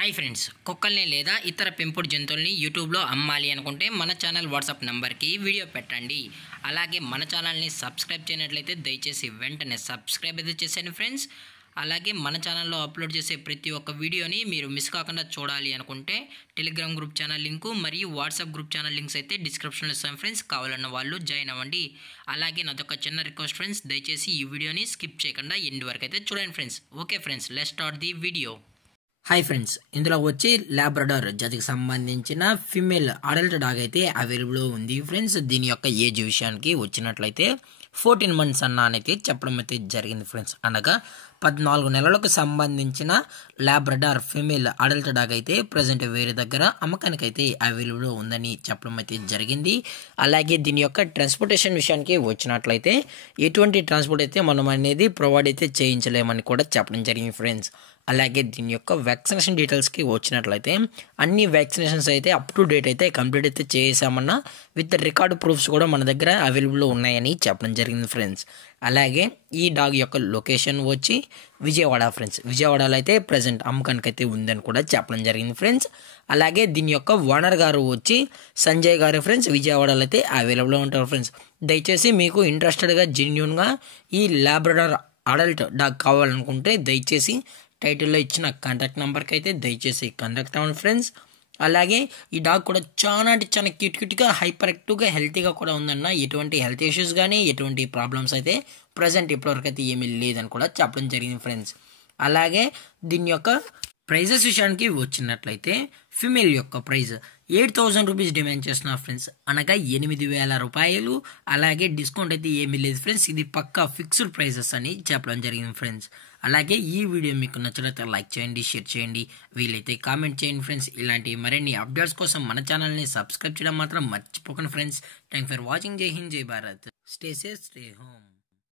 Hi friends, కుక్కల్ని లేదా ఇతర పెంపుడు జంతువుల్ని యూట్యూబ్లో అమ్మాలి అనుకుంటే మన ఛానల్ వాట్సాప్ నెంబర్కి వీడియో పెట్టండి. అలాగే మన ఛానల్ని సబ్స్క్రైబ్ చేయనట్లయితే దయచేసి వెంటనే సబ్స్క్రైబ్ అయితే చేసేయండి ఫ్రెండ్స్. అలాగే మన ఛానల్లో అప్లోడ్ చేసే ప్రతి ఒక్క వీడియోని మీరు మిస్ కాకుండా చూడాలి అనుకుంటే టెలిగ్రామ్ గ్రూప్ ఛానల్ లింకు మరియు వాట్సాప్ గ్రూప్ ఛానల్ లింక్స్ అయితే డిస్క్రిప్షన్లో ఇస్తాను ఫ్రెండ్స్. కావాలన్న వాళ్ళు జాయిన్ అవ్వండి. అలాగే నాదొక చిన్న రిక్వెస్ట్ ఫ్రెండ్స్, దయచేసి ఈ వీడియోని స్కిప్ చేయకుండా ఎండ్ వరకు అయితే చూడండి friends. Okay friends, let's start the video. Hi friends, ఇందులో వచ్చి లాబ్రడార్ జాతికి సంబంధించిన ఫీమేల్ అడల్ట్ డాగ్ అయితే అవైలబుల్ ఉంది ఫ్రెండ్స్. దీని యొక్క ఏజ్ విషయానికి వచ్చినట్లయితే 14 months అయితే చెప్పడం అయితే జరిగింది ఫ్రెండ్స్. అనగా 14 నెలలకు సంబంధించిన లాబ్రడార్ ఫీమేల్ అడల్ట్ డాగ్ అయితే ప్రజెంట్ వేరే దగ్గర అమ్మకానికి అయితే అవైలబుల్ ఉందని చెప్పడం అయితే జరిగింది. అలాగే దీని యొక్క ట్రాన్స్పోర్టేషన్ విషయానికి వచ్చినట్లయితే ఎటువంటి ట్రాన్స్పోర్ట్ అయితే మనం అనేది ప్రొవైడ్ అయితే చేయించలేమని కూడా చెప్పడం జరిగింది ఫ్రెండ్స్. అలాగే దీని యొక్క వ్యాక్సినేషన్ డీటెయిల్స్కి వచ్చినట్లయితే అన్ని వ్యాక్సినేషన్స్ అయితే అప్ టు డేట్ అయితే కంప్లీట్ అయితే చేసామన్నా విత్ రికార్డు ప్రూఫ్స్ కూడా మన దగ్గర అవైలబుల్ ఉన్నాయని చెప్పడం జరిగింది ఫ్రెండ్స్. అలాగే ఈ డాగ్ యొక్క లొకేషన్ వచ్చి విజయవాడ ఫ్రెండ్స్. విజయవాడలో అయితే ప్రజెంట్ అమ్మకానికి అయితే ఉందని కూడా చెప్పడం జరిగింది ఫ్రెండ్స్. అలాగే దీని యొక్క ఓనర్ గారు వచ్చి సంజయ్ గారు ఫ్రెండ్స్. విజయవాడలో అయితే అవైలబుల్ ఉంటారు ఫ్రెండ్స్. దయచేసి మీకు ఇంట్రెస్టెడ్గా జెన్యూన్గా ఈ లాబ్రడార్ అడల్ట్ డాగ్ కావాలనుకుంటే దయచేసి టైటిల్లో ఇచ్చిన కాంటాక్ట్ నెంబర్కి అయితే దయచేసి కాంటాక్ట్ అవ్వండి ఫ్రెండ్స్. అలాగే ఈ డాగ్ కూడా చాలా క్యూట్గా హైపర్ యాక్టివ్గా హెల్తీగా కూడా ఉందన్న. ఎటువంటి హెల్త్ ఇష్యూస్ కానీ ఎటువంటి ప్రాబ్లమ్స్ అయితే ప్రజెంట్ ఇప్పటివరకు అయితే ఏమీ లేదని కూడా చెప్పడం జరిగింది ఫ్రెండ్స్. అలాగే దీని యొక్క ప్రైజెస్ విషయానికి వచ్చినట్లయితే ఫిమేల్ యొక్క ప్రైజ్ 8,000 రూపీస్ డిమాండ్ చేస్తున్నారు ఫ్రెండ్స్. అనగా 8,000 రూపాయలు. అలాగే డిస్కౌంట్ అయితే ఏమీ లేదు ఫ్రెండ్స్. ఇది పక్కా ఫిక్స్డ్ ప్రైజెస్ అని చెప్పడం జరిగింది ఫ్రెండ్స్. అలాగే ఈ వీడియో మీకు నచ్చినట్లయితే లైక్ చేయండి, షేర్ చేయండి, వీలైతే కామెంట్ చేయండి ఫ్రెండ్స్. ఇలాంటి మరిన్ని అప్డేట్స్ కోసం మన ఛానల్ని సబ్స్క్రైబ్ చేయడం మాత్రం మర్చిపోకండి ఫ్రెండ్స్. Thank for watching. జై హింద్, జై Bharat. Stay safe, stay home.